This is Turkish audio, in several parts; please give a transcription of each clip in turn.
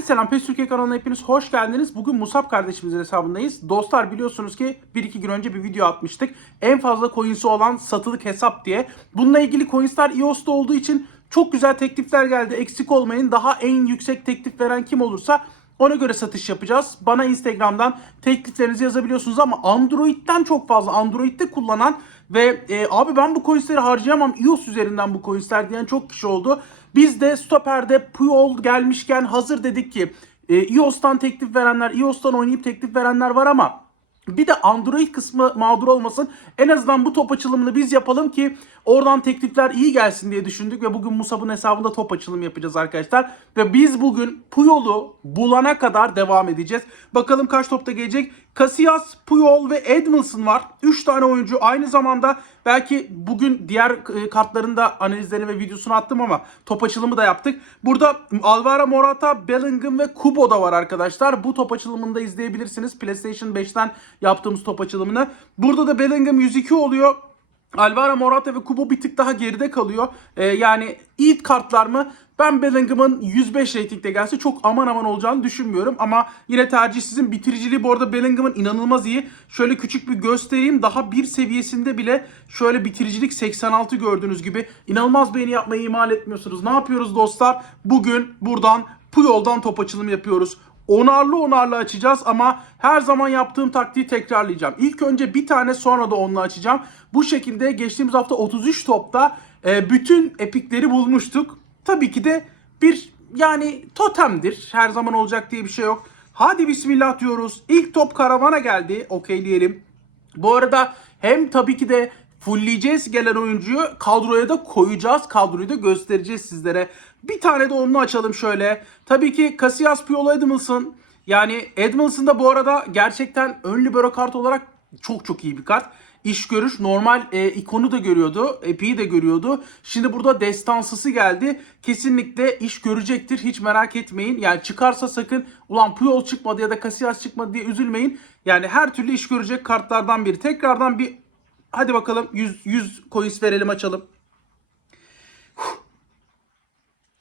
Herkese selam. PES Türkiye kanalına hepiniz hoş geldiniz. Bugün Musab kardeşimizin hesabındayız. Dostlar biliyorsunuz ki 1-2 gün önce bir video atmıştık. En fazla coins'i olan satılık hesap diye. Bununla ilgili coins'ler iOS'ta olduğu için çok güzel teklifler geldi. Eksik olmayın. Daha en yüksek teklif veren kim olursa ona göre satış yapacağız. Bana Instagram'dan tekliflerinizi yazabiliyorsunuz ama Android'den çok fazla Android'de kullanan ve e, abi ben bu coinsleri harcayamam iOS üzerinden bu coinsler diyen çok kişi oldu. Biz de Stoper'de Puyol gelmişken hazır dedik ki e, iOS'tan teklif verenler, iOS'tan oynayıp teklif verenler var ama bir de Android kısmı mağdur olmasın. En azından bu top açılımını biz yapalım ki oradan teklifler iyi gelsin diye düşündük ve bugün Musab'ın hesabında top açılımı yapacağız arkadaşlar. Ve biz bugün Puyol'u bulana kadar devam edeceğiz. Bakalım kaç topta gelecek. Casillas, Puyol ve Edmondson var. 3 tane oyuncu. Aynı zamanda belki bugün diğer e, kartların da analizlerini ve videosunu attım ama top açılımı da yaptık. Burada Alvaro Morata, Bellingham ve Kubo da var arkadaşlar. Bu top açılımını da izleyebilirsiniz. PlayStation 5'ten yaptığımız top açılımını. Burada da Bellingham 102 oluyor. Alvaro Morata ve Kubo bir tık daha geride kalıyor. Ee, yani iyi kartlar mı? Ben Bellingham'ın 105 ratingde gelse çok aman aman olacağını düşünmüyorum. Ama yine tercih sizin. Bitiriciliği bu arada Bellingham'ın inanılmaz iyi. Şöyle küçük bir göstereyim. Daha bir seviyesinde bile şöyle bitiricilik 86 gördüğünüz gibi. İnanılmaz beğeni yapmayı ihmal etmiyorsunuz. Ne yapıyoruz dostlar? Bugün buradan Puyol'dan top açılımı yapıyoruz. Onarlı onarlı açacağız ama her zaman yaptığım taktiği tekrarlayacağım. İlk önce bir tane sonra da onunla açacağım. Bu şekilde geçtiğimiz hafta 33 topta e, bütün epikleri bulmuştuk. Tabii ki de bir yani totemdir. Her zaman olacak diye bir şey yok. Hadi bismillah diyoruz. İlk top karavana geldi. Okeyleyelim. Bu arada hem tabii ki de fullleyeceğiz gelen oyuncuyu kadroya da koyacağız. Kadroyu da göstereceğiz sizlere. Bir tane de onu açalım şöyle. Tabii ki Casillas Puyol Edmondson. Yani Edmondson da bu arada gerçekten ön libero kart olarak çok çok iyi bir kart. İş görüş normal e, ikonu da görüyordu. Epi'yi de görüyordu. Şimdi burada destansısı geldi. Kesinlikle iş görecektir. Hiç merak etmeyin. Yani çıkarsa sakın ulan Puyol çıkmadı ya da Casillas çıkmadı diye üzülmeyin. Yani her türlü iş görecek kartlardan biri. Tekrardan bir hadi bakalım 100, 100 coins verelim açalım.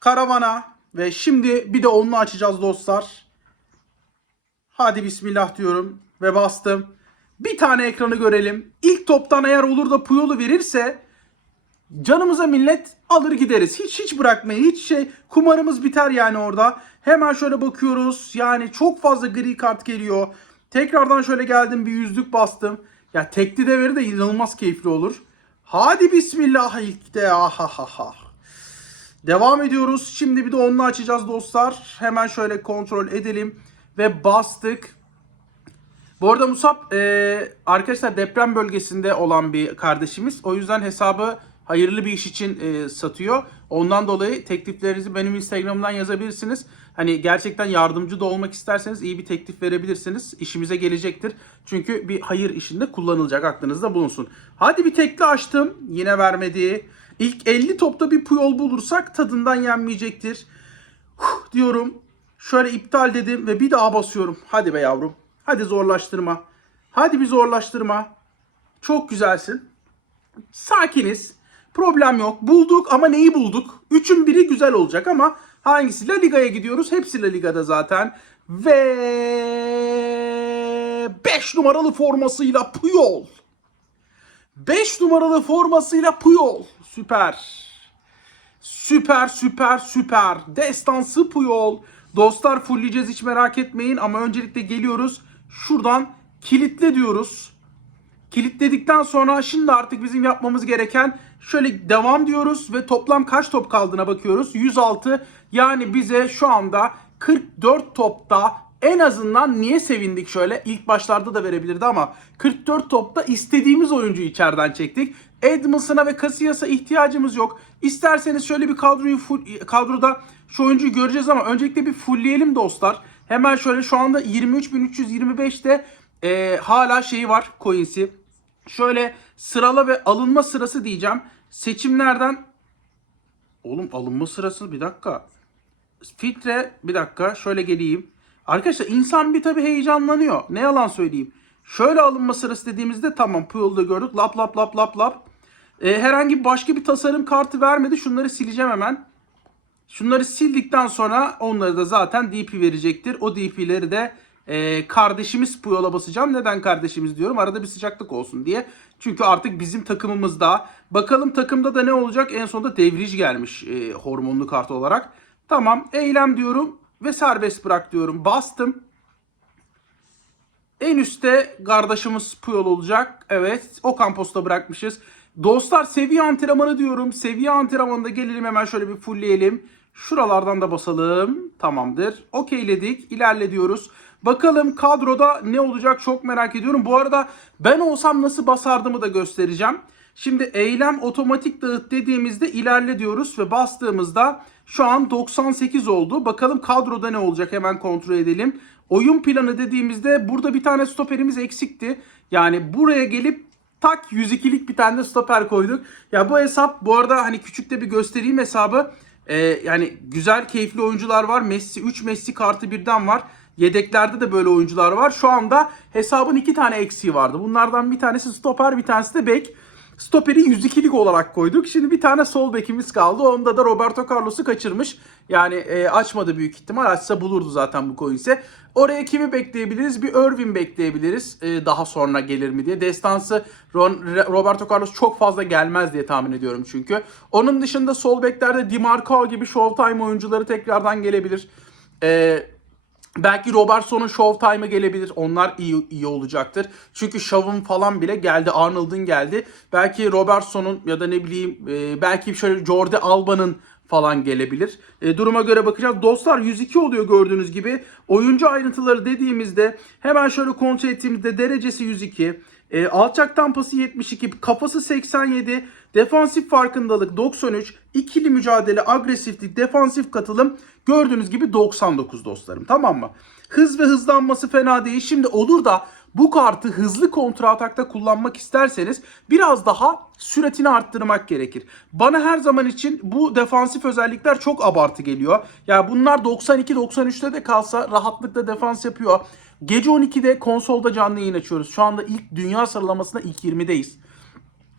Karavana ve şimdi bir de onu açacağız dostlar. Hadi bismillah diyorum ve bastım. Bir tane ekranı görelim. İlk toptan eğer olur da Puyol'u verirse canımıza millet alır gideriz. Hiç hiç bırakmayın. Hiç şey kumarımız biter yani orada. Hemen şöyle bakıyoruz. Yani çok fazla gri kart geliyor. Tekrardan şöyle geldim bir yüzlük bastım. Ya tekli de verir de inanılmaz keyifli olur. Hadi bismillah ilk de ahahaha. Devam ediyoruz. Şimdi bir de onunla açacağız dostlar. Hemen şöyle kontrol edelim. Ve bastık. Bu arada Musab e, arkadaşlar deprem bölgesinde olan bir kardeşimiz. O yüzden hesabı hayırlı bir iş için e, satıyor. Ondan dolayı tekliflerinizi benim Instagram'dan yazabilirsiniz. Hani gerçekten yardımcı da olmak isterseniz iyi bir teklif verebilirsiniz. İşimize gelecektir. Çünkü bir hayır işinde kullanılacak aklınızda bulunsun. Hadi bir tekli açtım. Yine vermedi. İlk 50 topta bir puyol bulursak tadından yenmeyecektir. Huh, diyorum. Şöyle iptal dedim ve bir daha basıyorum. Hadi be yavrum. Hadi zorlaştırma. Hadi bir zorlaştırma. Çok güzelsin. Sakiniz. Problem yok. Bulduk ama neyi bulduk? Üçün biri güzel olacak ama hangisi? La Liga'ya gidiyoruz. Hepsi La Liga'da zaten. Ve 5 numaralı formasıyla Puyol. 5 numaralı formasıyla Puyol. Süper. Süper süper süper. Destansı Puyol. Dostlar fullleyeceğiz hiç merak etmeyin ama öncelikle geliyoruz. Şuradan kilitle diyoruz. Kilitledikten sonra şimdi artık bizim yapmamız gereken şöyle devam diyoruz ve toplam kaç top kaldığına bakıyoruz. 106 yani bize şu anda 44 topta en azından niye sevindik şöyle ilk başlarda da verebilirdi ama 44 topta istediğimiz oyuncuyu içeriden çektik. Edmondson'a ve Casillas'a ihtiyacımız yok. İsterseniz şöyle bir kadroyu full, kadroda şu oyuncuyu göreceğiz ama öncelikle bir fullleyelim dostlar. Hemen şöyle şu anda 23.325'te e, hala şeyi var coins'i. Şöyle sırala ve alınma sırası diyeceğim. Seçimlerden Oğlum alınma sırası bir dakika. Filtre bir dakika şöyle geleyim. Arkadaşlar insan bir tabi heyecanlanıyor. Ne yalan söyleyeyim. Şöyle alınma sırası dediğimizde tamam Puyol'da gördük. Lap lap lap lap lap. Ee, herhangi başka bir tasarım kartı vermedi. Şunları sileceğim hemen. Şunları sildikten sonra onları da zaten DP verecektir. O DP'leri de e, kardeşimiz Puyol'a basacağım. Neden kardeşimiz diyorum? Arada bir sıcaklık olsun diye. Çünkü artık bizim takımımızda. Bakalım takımda da ne olacak? En sonunda devriş gelmiş e, hormonlu kart olarak. Tamam eylem diyorum ve serbest bırak diyorum. Bastım. En üstte kardeşimiz Puyol olacak. Evet o kamposta bırakmışız. Dostlar seviye antrenmanı diyorum. Seviye antrenmanında gelelim hemen şöyle bir fullleyelim. Şuralardan da basalım. Tamamdır. Okeyledik. İlerle diyoruz. Bakalım kadroda ne olacak çok merak ediyorum. Bu arada ben olsam nasıl basardımı da göstereceğim. Şimdi eylem otomatik dağıt dediğimizde ilerle diyoruz ve bastığımızda şu an 98 oldu. Bakalım kadroda ne olacak hemen kontrol edelim. Oyun planı dediğimizde burada bir tane stoperimiz eksikti. Yani buraya gelip tak 102'lik bir tane de stoper koyduk. Ya bu hesap bu arada hani küçükte bir göstereyim hesabı. Ee, yani güzel keyifli oyuncular var. Messi 3 Messi kartı birden var. Yedeklerde de böyle oyuncular var. Şu anda hesabın iki tane eksiği vardı. Bunlardan bir tanesi stoper bir tanesi de bek. Stoperi 102'lik olarak koyduk. Şimdi bir tane sol bekimiz kaldı. Onda da Roberto Carlos'u kaçırmış. Yani e, açmadı büyük ihtimal. Açsa bulurdu zaten bu coins'e. Oraya kimi bekleyebiliriz? Bir Irving bekleyebiliriz. E, daha sonra gelir mi diye. Destansı Ron- Roberto Carlos çok fazla gelmez diye tahmin ediyorum çünkü. Onun dışında sol beklerde Di Marco gibi Showtime oyuncuları tekrardan gelebilir. Eee Belki Robertson'un Showtime'ı gelebilir. Onlar iyi, iyi olacaktır. Çünkü Shaw'un falan bile geldi. Arnold'un geldi. Belki Robertson'un ya da ne bileyim e, belki şöyle Jordi Alba'nın falan gelebilir. E, duruma göre bakacağız. Dostlar 102 oluyor gördüğünüz gibi. Oyuncu ayrıntıları dediğimizde hemen şöyle kontrol ettiğimizde derecesi 102. E, alçak tampası 72, kafası 87, defansif farkındalık 93, ikili mücadele, agresiflik, defansif katılım gördüğünüz gibi 99 dostlarım tamam mı? Hız ve hızlanması fena değil. Şimdi olur da bu kartı hızlı kontra atakta kullanmak isterseniz biraz daha süratini arttırmak gerekir. Bana her zaman için bu defansif özellikler çok abartı geliyor. Ya yani bunlar 92-93'te de kalsa rahatlıkla defans yapıyor. Gece 12'de konsolda canlı yayın açıyoruz. Şu anda ilk dünya sıralamasında ilk 20'deyiz.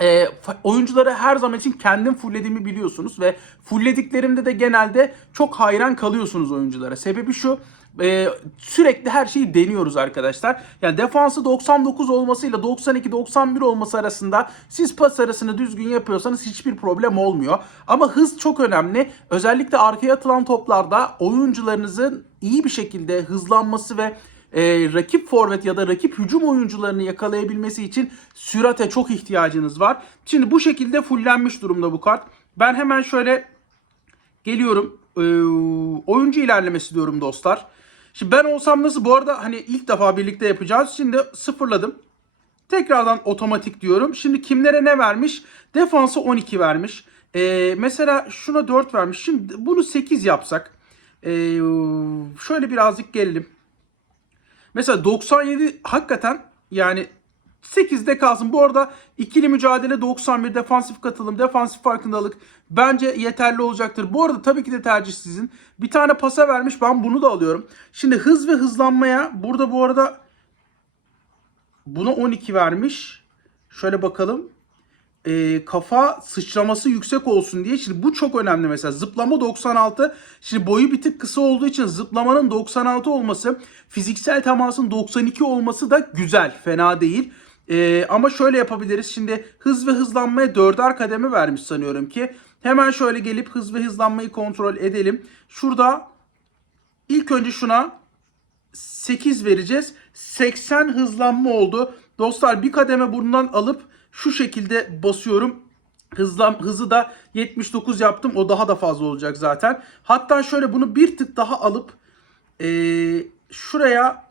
E, oyuncuları her zaman için kendim fulllediğimi biliyorsunuz ve fulllediklerimde de genelde çok hayran kalıyorsunuz oyunculara. Sebebi şu e, sürekli her şeyi deniyoruz arkadaşlar. Yani defansı 99 olmasıyla 92-91 olması arasında siz pas arasını düzgün yapıyorsanız hiçbir problem olmuyor. Ama hız çok önemli. Özellikle arkaya atılan toplarda oyuncularınızın iyi bir şekilde hızlanması ve e, rakip forvet ya da rakip hücum oyuncularını yakalayabilmesi için sürate çok ihtiyacınız var. Şimdi bu şekilde fullenmiş durumda bu kart. Ben hemen şöyle geliyorum. E, oyuncu ilerlemesi diyorum dostlar. Şimdi ben olsam nasıl bu arada hani ilk defa birlikte yapacağız. Şimdi sıfırladım. Tekrardan otomatik diyorum. Şimdi kimlere ne vermiş? Defansı 12 vermiş. E, mesela şuna 4 vermiş. Şimdi bunu 8 yapsak. E, şöyle birazcık gelelim. Mesela 97 hakikaten yani 8'de kalsın. Bu arada ikili mücadele 91 defansif katılım, defansif farkındalık bence yeterli olacaktır. Bu arada tabii ki de tercih sizin. Bir tane pasa vermiş ben bunu da alıyorum. Şimdi hız ve hızlanmaya burada bu arada buna 12 vermiş. Şöyle bakalım. Ee, kafa sıçraması yüksek olsun diye. Şimdi bu çok önemli mesela. Zıplama 96. Şimdi boyu bir tık kısa olduğu için zıplamanın 96 olması, fiziksel temasın 92 olması da güzel. Fena değil. Ee, ama şöyle yapabiliriz. Şimdi hız ve hızlanmaya 4'er kademe vermiş sanıyorum ki. Hemen şöyle gelip hız ve hızlanmayı kontrol edelim. Şurada ilk önce şuna 8 vereceğiz. 80 hızlanma oldu. Dostlar bir kademe bundan alıp şu şekilde basıyorum. Hızlan, hızı da 79 yaptım. O daha da fazla olacak zaten. Hatta şöyle bunu bir tık daha alıp e, şuraya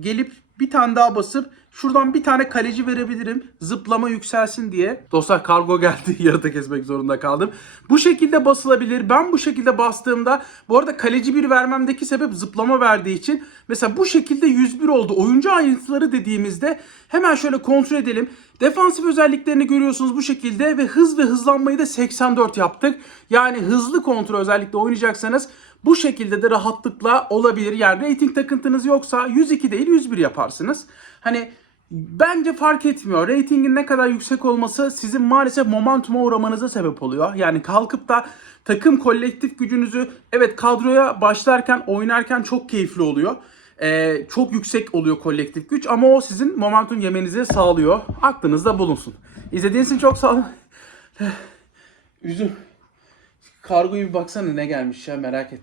gelip bir tane daha basıp şuradan bir tane kaleci verebilirim. Zıplama yükselsin diye. Dostlar kargo geldi. Yarıda kesmek zorunda kaldım. Bu şekilde basılabilir. Ben bu şekilde bastığımda bu arada kaleci bir vermemdeki sebep zıplama verdiği için mesela bu şekilde 101 oldu. Oyuncu ayrıntıları dediğimizde hemen şöyle kontrol edelim. Defansif özelliklerini görüyorsunuz bu şekilde ve hız ve hızlanmayı da 84 yaptık. Yani hızlı kontrol özellikle oynayacaksanız bu şekilde de rahatlıkla olabilir. Yani rating takıntınız yoksa 102 değil 101 yaparsınız. Hani Bence fark etmiyor. Ratingin ne kadar yüksek olması sizin maalesef momentuma uğramanıza sebep oluyor. Yani kalkıp da takım kolektif gücünüzü evet kadroya başlarken oynarken çok keyifli oluyor. Ee, çok yüksek oluyor kolektif güç ama o sizin momentum yemenizi sağlıyor. Aklınızda bulunsun. İzlediğiniz için çok sağ olun. Üzüm. Kargoya bir baksana ne gelmiş ya merak et.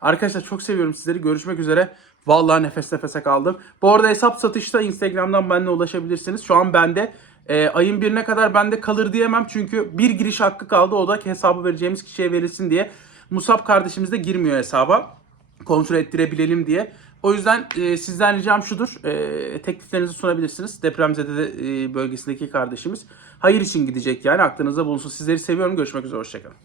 Arkadaşlar çok seviyorum sizleri. Görüşmek üzere. Vallahi nefes nefese kaldım. Bu arada hesap satışta Instagram'dan benimle ulaşabilirsiniz. Şu an bende. e, ayın birine kadar bende kalır diyemem. Çünkü bir giriş hakkı kaldı. O da hesabı vereceğimiz kişiye verilsin diye. Musab kardeşimiz de girmiyor hesaba. Kontrol ettirebilelim diye. O yüzden e, sizden ricam şudur. E, tekliflerinizi sunabilirsiniz. Depremzede de, e, bölgesindeki kardeşimiz. Hayır için gidecek yani. Aklınızda bulunsun. Sizleri seviyorum. Görüşmek üzere. Hoşçakalın.